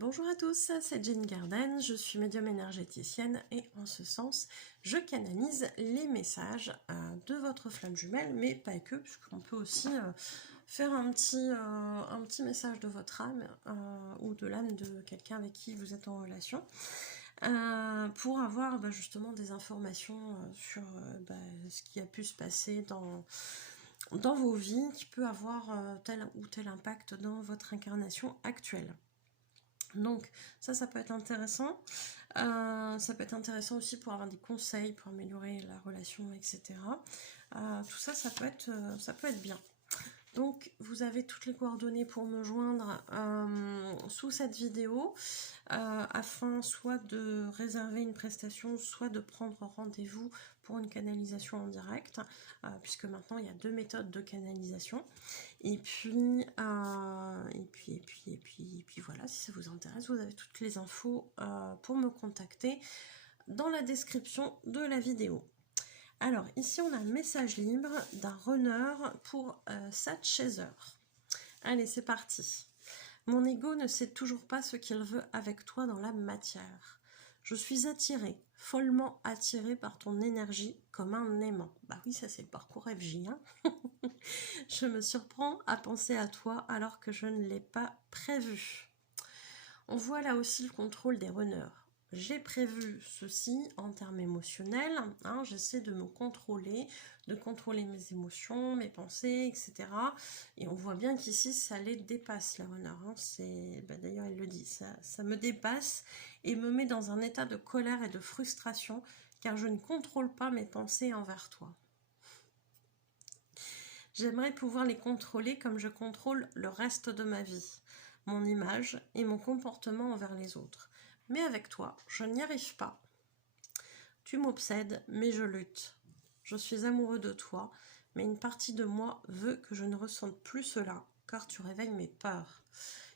Bonjour à tous, c'est Jane Garden, je suis médium énergéticienne et en ce sens, je canalise les messages de votre flamme jumelle, mais pas que, puisqu'on peut aussi faire un petit message de votre âme ou de l'âme de quelqu'un avec qui vous êtes en relation. Pour avoir justement des informations sur ce qui a pu se passer dans vos vies, qui peut avoir tel ou tel impact dans votre incarnation actuelle. Donc ça peut être intéressant. Ça peut être intéressant aussi pour avoir des conseils, pour améliorer la relation, etc. Tout ça, ça peut être bien. Donc vous avez toutes les coordonnées pour me joindre sous cette vidéo afin soit de réserver une prestation, soit de prendre rendez-vous pour une canalisation en direct, puisque maintenant il y a 2 méthodes de canalisation. Et puis voilà, si ça vous intéresse, vous avez toutes les infos pour me contacter dans la description de la vidéo. Alors, ici, on a un message libre d'un runner pour Sat Chaser. Allez, c'est parti. Mon ego ne sait toujours pas ce qu'il veut avec toi dans la matière. Je suis attirée, follement attirée par ton énergie comme un aimant. Bah oui, ça c'est le parcours FJ. Hein. Je me surprends à penser à toi alors que je ne l'ai pas prévu. On voit là aussi le contrôle des runners. J'ai prévu ceci en termes émotionnels, hein, j'essaie de me contrôler, de contrôler mes émotions, mes pensées, etc. Et on voit bien qu'ici, ça les dépasse, les runners. Hein. D'ailleurs, elle le dit, ça me dépasse et me met dans un état de colère et de frustration, car je ne contrôle pas mes pensées envers toi. J'aimerais pouvoir les contrôler comme je contrôle le reste de ma vie, mon image et mon comportement envers les autres. Mais avec toi, je n'y arrive pas. Tu m'obsèdes, mais je lutte. Je suis amoureux de toi, mais une partie de moi veut que je ne ressente plus cela, car tu réveilles mes peurs.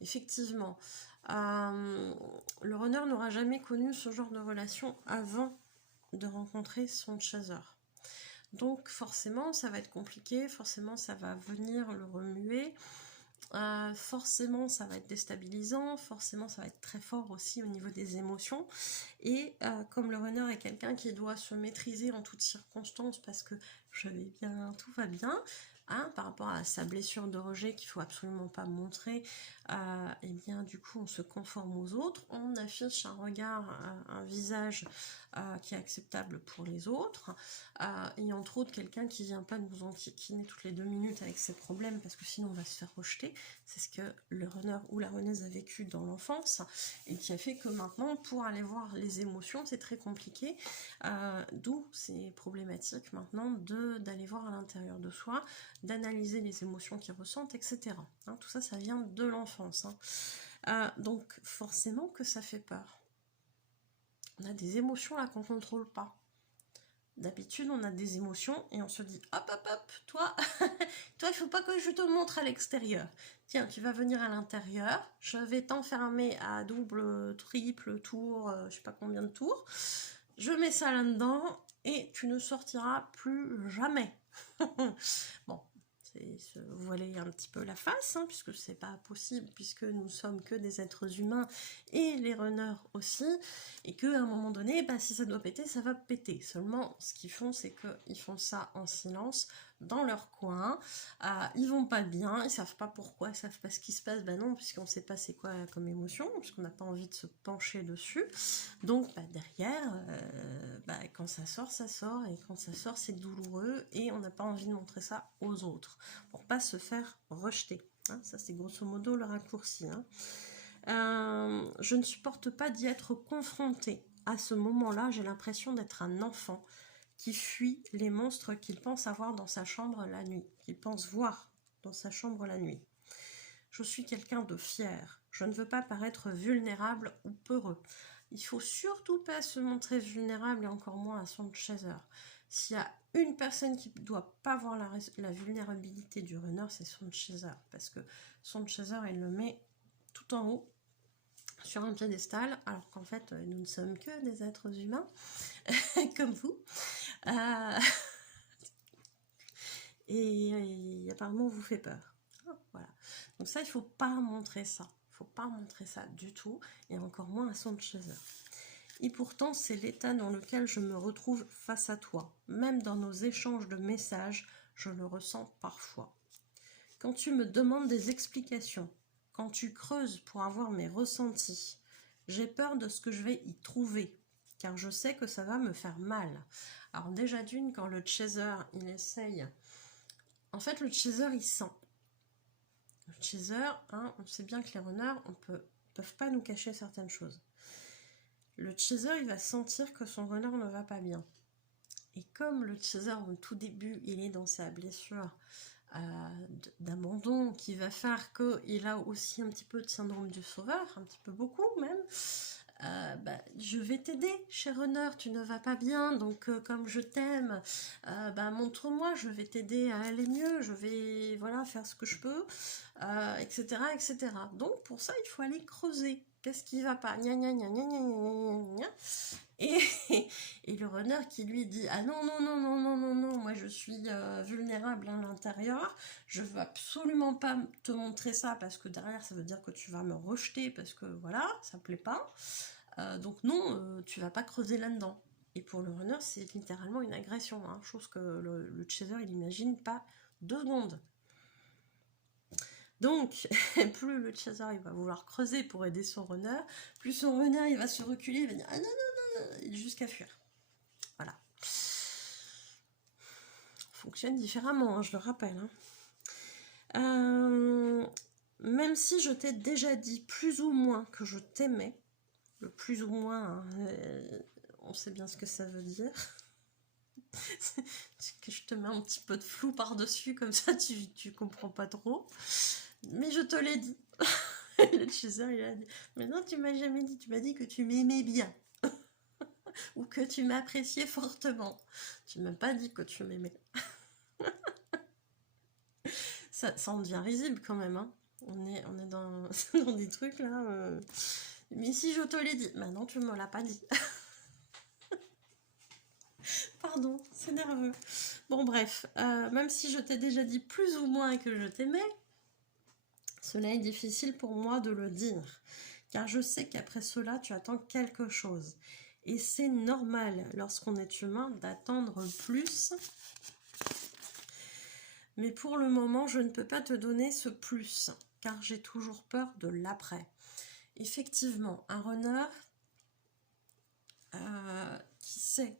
Effectivement, le runner n'aura jamais connu ce genre de relation avant de rencontrer son chaser. Donc forcément, ça va être compliqué, forcément, ça va venir le remuer. Forcément ça va être déstabilisant, forcément ça va être très fort aussi au niveau des émotions et comme le runner est quelqu'un qui doit se maîtriser en toutes circonstances parce que je vais bien, tout va bien, hein, par rapport à sa blessure de rejet qu'il ne faut absolument pas montrer, et bien du coup on se conforme aux autres, on affiche un regard, un visage qui est acceptable pour les autres, et entre autres quelqu'un qui vient pas nous enquiquiner toutes les 2 minutes avec ses problèmes parce que sinon on va se faire rejeter. C'est ce que le runner ou la runneuse a vécu dans l'enfance et qui a fait que maintenant pour aller voir les émotions c'est très compliqué, d'où c'est problématique maintenant d'aller voir à l'intérieur de soi, d'analyser les émotions qu'ils ressentent, etc. Hein, tout ça, ça vient de l'enfance. Hein. Donc forcément que ça fait peur. On a des émotions là qu'on ne contrôle pas. D'habitude, on a des émotions et on se dit hop, hop, hop, toi, il faut pas que je te montre à l'extérieur. Tiens, tu vas venir à l'intérieur, je vais t'enfermer à double, triple tour, je sais pas combien de tours. Je mets ça là-dedans et tu ne sortiras plus jamais. Bon, c'est se voiler un petit peu la face, hein, puisque c'est pas possible, puisque nous sommes que des êtres humains et les runners aussi, et qu'à un moment donné, si ça doit péter, ça va péter. Seulement, ce qu'ils font, c'est qu'ils font ça en silence, dans leur coin, ils vont pas bien, ils savent pas pourquoi, ils savent pas ce qui se passe, non, puisqu'on sait pas c'est quoi comme émotion, puisqu'on n'a pas envie de se pencher dessus, donc derrière, quand ça sort, et quand ça sort, c'est douloureux, et on n'a pas envie de montrer ça aux autres, pour pas se faire rejeter, hein, ça c'est grosso modo le raccourci, hein. Je ne supporte pas d'y être confrontée. À ce moment-là, j'ai l'impression d'être un enfant qui fuit les monstres qu'il pense avoir dans sa chambre la nuit, qu'il pense voir dans sa chambre la nuit. Je suis quelqu'un de fier. Je ne veux pas paraître vulnérable ou peureux. Il faut surtout pas se montrer vulnérable et encore moins à son chaser. S'il y a une personne qui ne doit pas voir la vulnérabilité du runner, c'est son chaser. Parce que son chaser, il le met tout en haut sur un piédestal, alors qu'en fait, nous ne sommes que des êtres humains, comme vous. Et apparemment, on vous fait peur. Voilà. Donc ça, il ne faut pas montrer ça. Il faut pas montrer ça du tout, et encore moins à son chaser. Et pourtant, c'est l'état dans lequel je me retrouve face à toi. Même dans nos échanges de messages, je le ressens parfois. Quand tu me demandes des explications, quand tu creuses pour avoir mes ressentis, j'ai peur de ce que je vais y trouver, car je sais que ça va me faire mal. Alors déjà d'une, quand le chaser, il essaye... En fait, le chaser, il sent. Le chaser, hein, on sait bien que les runners, peuvent pas nous cacher certaines choses. Le chaser, il va sentir que son runner ne va pas bien. Et comme le chaser, au tout début, il est dans sa blessure d'abandon, qui va faire qu'il a aussi un petit peu de syndrome du sauveur, un petit peu beaucoup même, je vais t'aider, cher runner, tu ne vas pas bien, donc comme je t'aime, montre-moi, je vais t'aider à aller mieux, je vais faire ce que je peux, etc., etc. Donc pour ça, il faut aller creuser. Qu'est-ce qui va pas? Gna, gna, gna, gna, gna, gna, gna. Et le runner qui lui dit: ah non, non, non, non, non, non, non, moi je suis vulnérable à l'intérieur, je veux absolument pas te montrer ça parce que derrière ça veut dire que tu vas me rejeter parce que voilà, ça plaît pas. Donc non, tu vas pas creuser là-dedans. Et pour le runner, c'est littéralement une agression, hein, chose que le chaser il imagine pas 2 secondes. Donc, plus le chaser il va vouloir creuser pour aider son runner, plus son runner il va se reculer, il va dire: ah non, non, non, non, jusqu'à fuir. Voilà. Fonctionne différemment, hein, je le rappelle. Hein. Même si je t'ai déjà dit plus ou moins que je t'aimais, le plus ou moins, hein, on sait bien ce que ça veut dire. Que je te mets un petit peu de flou par-dessus, comme ça tu comprends pas trop. Mais je te l'ai dit. Le chaser, il a dit: mais non, tu m'as jamais dit, tu m'as dit que tu m'aimais bien. Ou que tu m'appréciais fortement. Tu m'as pas dit que tu m'aimais. Ça en devient risible quand même. Hein. On est dans, dans des trucs là. Mais si je te l'ai dit, maintenant tu me l'as pas dit. Pardon, c'est nerveux. Bon bref, même si je t'ai déjà dit plus ou moins que je t'aimais, cela est difficile pour moi de le dire, car je sais qu'après cela, tu attends quelque chose. Et c'est normal, lorsqu'on est humain, d'attendre plus. Mais pour le moment, je ne peux pas te donner ce plus, car j'ai toujours peur de l'après. Effectivement, un runner qui sait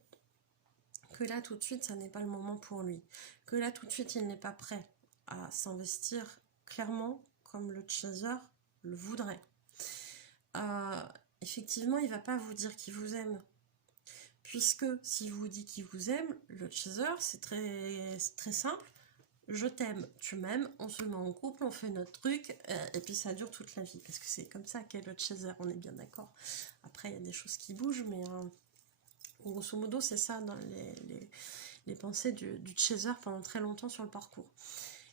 que là, tout de suite, ça n'est pas le moment pour lui, que là, tout de suite, il n'est pas prêt à s'investir clairement comme le chaser le voudrait. Effectivement, il ne va pas vous dire qu'il vous aime. Puisque s'il vous dit qu'il vous aime, le chaser, c'est très simple. Je t'aime, tu m'aimes, on se met en couple, on fait notre truc, et puis ça dure toute la vie. Parce que c'est comme ça qu'est le chaser, on est bien d'accord. Après, il y a des choses qui bougent, mais grosso modo, c'est ça dans les pensées du chaser pendant très longtemps sur le parcours.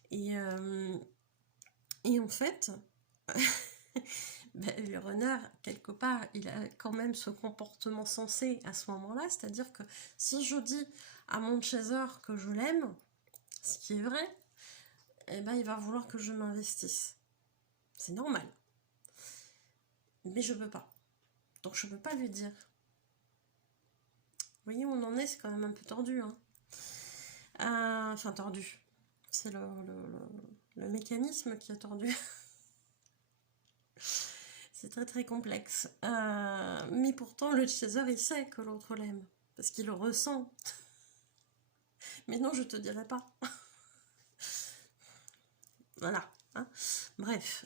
Et en fait... le runner, quelque part, il a quand même ce comportement sensé à ce moment-là, c'est-à-dire que si je dis à mon chaser que je l'aime, ce qui est vrai, eh ben, il va vouloir que je m'investisse. C'est normal. Mais je peux pas. Donc je peux pas lui dire. Vous voyez où on en est, c'est quand même un peu tordu. Hein. Enfin, tordu. C'est le mécanisme qui est tordu. C'est très très complexe. Mais pourtant, le chaser, il sait que l'autre l'aime. Parce qu'il le ressent. Mais non, je te dirai pas. Voilà. Hein. Bref.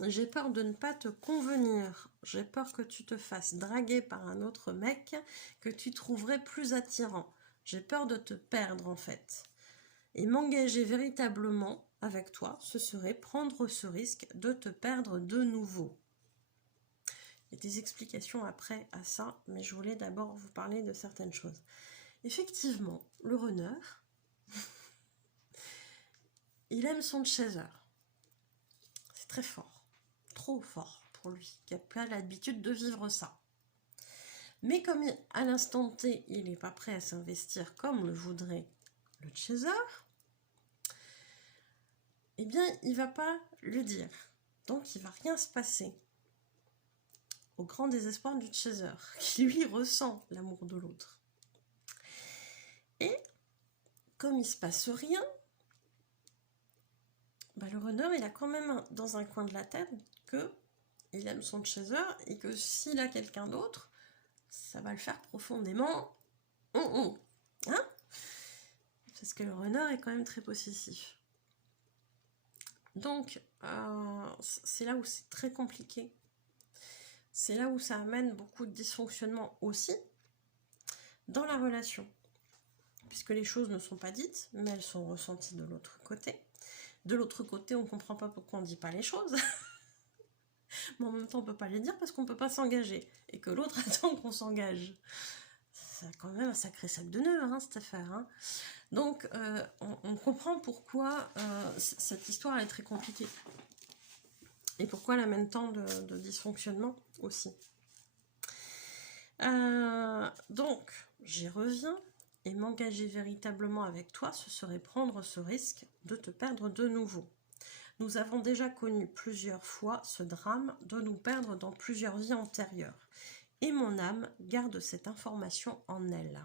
J'ai peur de ne pas te convenir. J'ai peur que tu te fasses draguer par un autre mec que tu trouverais plus attirant. J'ai peur de te perdre, en fait. Et m'engager véritablement avec toi, ce serait prendre ce risque de te perdre de nouveau. Il y a des explications après à ça, mais je voulais d'abord vous parler de certaines choses. Effectivement, le runner, il aime son chaser. C'est très fort, trop fort pour lui, qui n'a pas l'habitude de vivre ça. Mais comme à l'instant T, il n'est pas prêt à s'investir comme le voudrait le chaser, eh bien, il ne va pas le dire. Donc il va rien se passer. Au grand désespoir du chaser, qui lui ressent l'amour de l'autre. Et comme il se passe rien, le runner, il a quand même dans un coin de la tête que il aime son chaser et que s'il a quelqu'un d'autre, ça va le faire profondément. Hein? Parce que le runner est quand même très possessif. Donc, c'est là où c'est très compliqué. C'est là où ça amène beaucoup de dysfonctionnement aussi dans la relation. Puisque les choses ne sont pas dites, mais elles sont ressenties de l'autre côté. De l'autre côté, on ne comprend pas pourquoi on ne dit pas les choses. Mais en même temps, on ne peut pas les dire parce qu'on ne peut pas s'engager. Et que l'autre attend qu'on s'engage. C'est quand même un sacré sac de nœuds, hein, cette affaire. Hein. Donc, on comprend pourquoi cette histoire est très compliquée. Et pourquoi elle amène tant de dysfonctionnement aussi. Donc, j'y reviens. Et m'engager véritablement avec toi, ce serait prendre ce risque de te perdre de nouveau. Nous avons déjà connu plusieurs fois ce drame de nous perdre dans plusieurs vies antérieures. Et mon âme garde cette information en elle.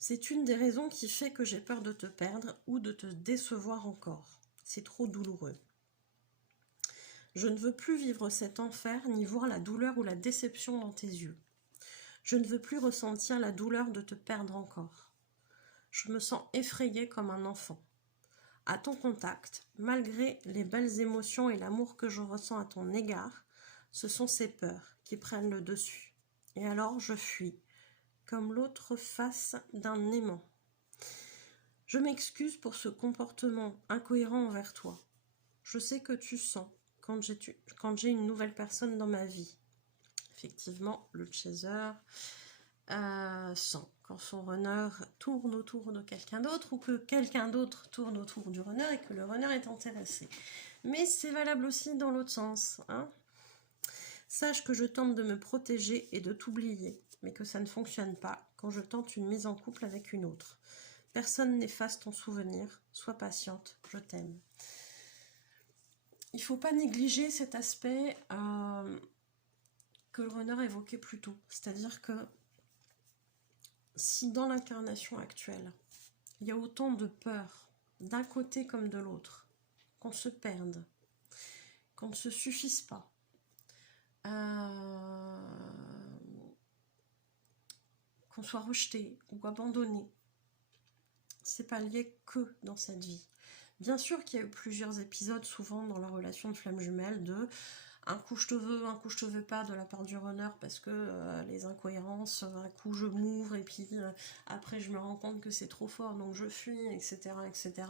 C'est une des raisons qui fait que j'ai peur de te perdre ou de te décevoir encore. C'est trop douloureux. Je ne veux plus vivre cet enfer ni voir la douleur ou la déception dans tes yeux. Je ne veux plus ressentir la douleur de te perdre encore. Je me sens effrayée comme un enfant. À ton contact, malgré les belles émotions et l'amour que je ressens à ton égard, ce sont ces peurs qui prennent le dessus. Et alors je fuis, comme l'autre face d'un aimant. Je m'excuse pour ce comportement incohérent envers toi. Je sais que tu sens quand j'ai une nouvelle personne dans ma vie. Effectivement, le chaser sent quand son runner tourne autour de quelqu'un d'autre ou que quelqu'un d'autre tourne autour du runner et que le runner est intéressé. Mais c'est valable aussi dans l'autre sens. Hein. Sache que je tente de me protéger et de t'oublier, mais que ça ne fonctionne pas quand je tente une mise en couple avec une autre. Personne n'efface ton souvenir. Sois patiente, je t'aime. Il ne faut pas négliger cet aspect que le runner évoquait plus tôt. C'est-à-dire que si dans l'incarnation actuelle, il y a autant de peur, d'un côté comme de l'autre, qu'on se perde, qu'on ne se suffise pas, qu'on soit rejeté ou abandonné, c'est pas lié que dans cette vie. Bien sûr qu'il y a eu plusieurs épisodes, souvent dans la relation de flamme jumelle, de un coup je te veux, un coup je te veux pas de la part du runner parce que les incohérences, un coup je m'ouvre et puis après je me rends compte que c'est trop fort donc je fuis, etc. etc.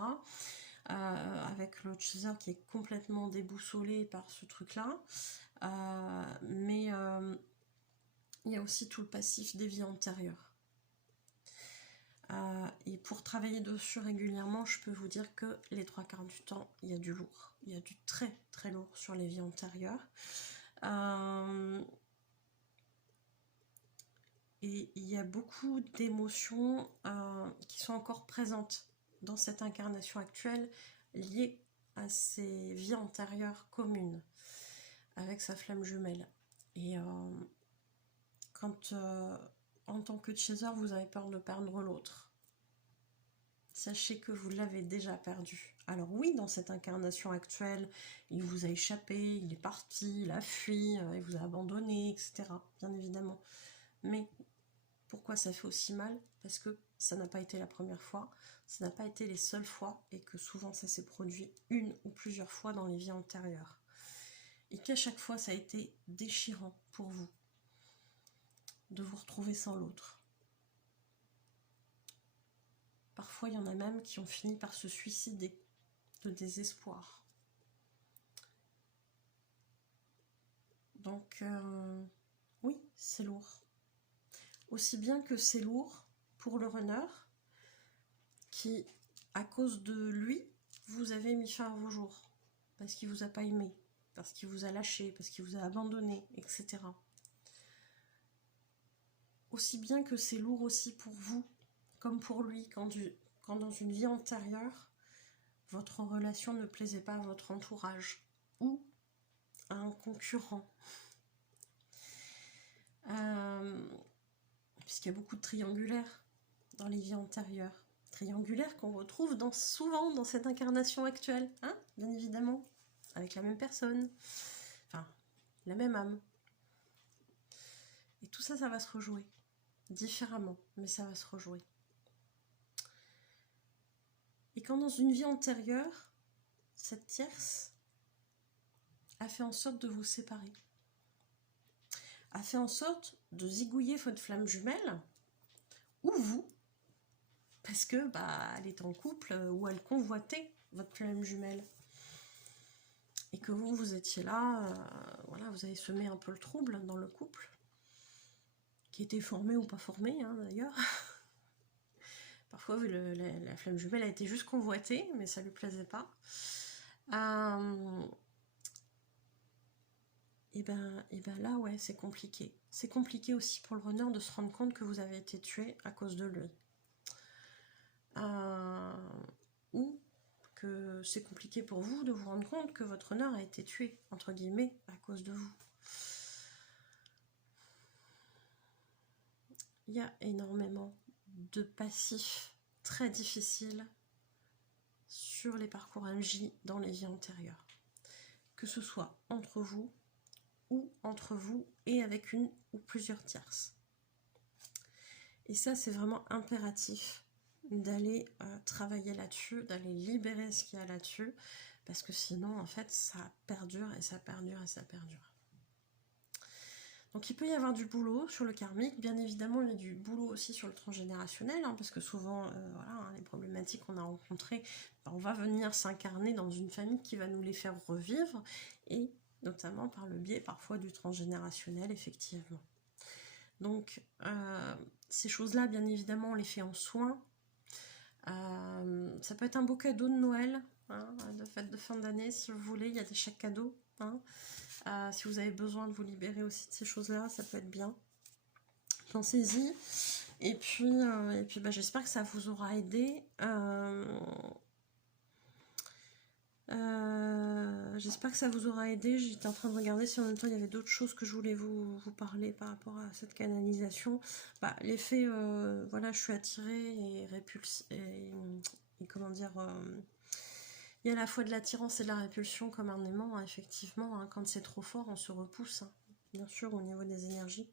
Avec le chaser qui est complètement déboussolé par ce truc-là. Mais il y a aussi tout le passif des vies antérieures. Et pour travailler dessus régulièrement, je peux vous dire que les 3/4 du temps, il y a du lourd. Il y a du très très lourd sur les vies antérieures. Et il y a beaucoup d'émotions qui sont encore présentes dans cette incarnation actuelle liées à ces vies antérieures communes avec sa flamme jumelle. Et quand en tant que chaser, vous avez peur de perdre l'autre, sachez que vous l'avez déjà perdu. Alors oui, dans cette incarnation actuelle, il vous a échappé, il est parti, il a fui, il vous a abandonné, etc. Bien évidemment. Mais pourquoi ça fait aussi mal? Parce que ça n'a pas été la première fois, ça n'a pas été les seules fois, et que souvent ça s'est produit une ou plusieurs fois dans les vies antérieures. Et qu'à chaque fois ça a été déchirant pour vous de vous retrouver sans l'autre. Parfois, il y en a même qui ont fini par se suicider de désespoir. Donc, oui, c'est lourd. Aussi bien que c'est lourd pour le runner, qui, à cause de lui, vous avez mis fin à vos jours. Parce qu'il ne vous a pas aimé, parce qu'il vous a lâché, parce qu'il vous a abandonné, etc. Aussi bien que c'est lourd aussi pour vous, comme pour lui, quand dans une vie antérieure, votre relation ne plaisait pas à votre entourage ou à un concurrent. Puisqu'il y a beaucoup de triangulaires dans les vies antérieures. Triangulaires qu'on retrouve souvent dans cette incarnation actuelle, hein, bien évidemment, avec la même personne, enfin, la même âme. Et tout ça, ça va se rejouer, différemment, mais ça va se rejouer. Et quand dans une vie antérieure, cette tierce a fait en sorte de vous séparer, a fait en sorte de zigouiller votre flamme jumelle, ou vous, parce que elle est en couple ou elle convoitait votre flamme jumelle. Et que vous étiez là, voilà, vous avez semé un peu le trouble dans le couple, qui était formé ou pas formé, hein, d'ailleurs. Parfois, la flamme jumelle a été juste convoitée, mais ça lui plaisait pas. Et ben là, ouais, c'est compliqué. C'est compliqué aussi pour le runner de se rendre compte que vous avez été tué à cause de lui. Ou que c'est compliqué pour vous de vous rendre compte que votre runner a été tué, entre guillemets, à cause de vous. Il y a énormément de passifs très difficiles sur les parcours MJ dans les vies antérieures. Que ce soit entre vous ou entre vous et avec une ou plusieurs tierces. Et ça, c'est vraiment impératif d'aller travailler là-dessus, d'aller libérer ce qu'il y a là-dessus, parce que sinon, en fait, ça perdure et ça perdure et ça perdure. Donc il peut y avoir du boulot sur le karmique, bien évidemment il y a du boulot aussi sur le transgénérationnel, hein, parce que souvent, voilà, hein, les problématiques qu'on a rencontrées, on va venir s'incarner dans une famille qui va nous les faire revivre, et notamment par le biais parfois du transgénérationnel, effectivement. Donc ces choses-là, bien évidemment, on les fait en soins. Ça peut être un beau cadeau de Noël, hein, de fête de fin d'année, si vous voulez, il y a des chèques cadeaux, hein. Si vous avez besoin de vous libérer aussi de ces choses-là, ça peut être bien. Pensez-y. Et puis j'espère que ça vous aura aidé. J'espère que ça vous aura aidé. J'étais en train de regarder si en même temps il y avait d'autres choses que je voulais vous parler par rapport à cette canalisation. L'effet, voilà, je suis attirée et répulsée. Et comment dire... il y a à la fois de l'attirance et de la répulsion comme un aimant, hein, effectivement. Hein, quand c'est trop fort, on se repousse, hein, bien sûr, au niveau des énergies.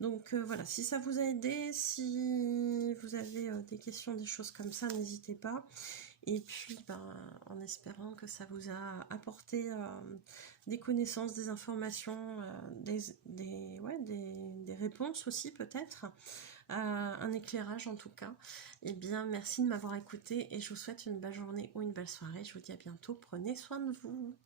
Donc voilà, si ça vous a aidé, si vous avez des questions, des choses comme ça, n'hésitez pas. Et puis, en espérant que ça vous a apporté des connaissances, des informations, des réponses aussi peut-être, un éclairage en tout cas. Eh bien, merci de m'avoir écouté et je vous souhaite une belle journée ou une belle soirée. Je vous dis à bientôt. Prenez soin de vous.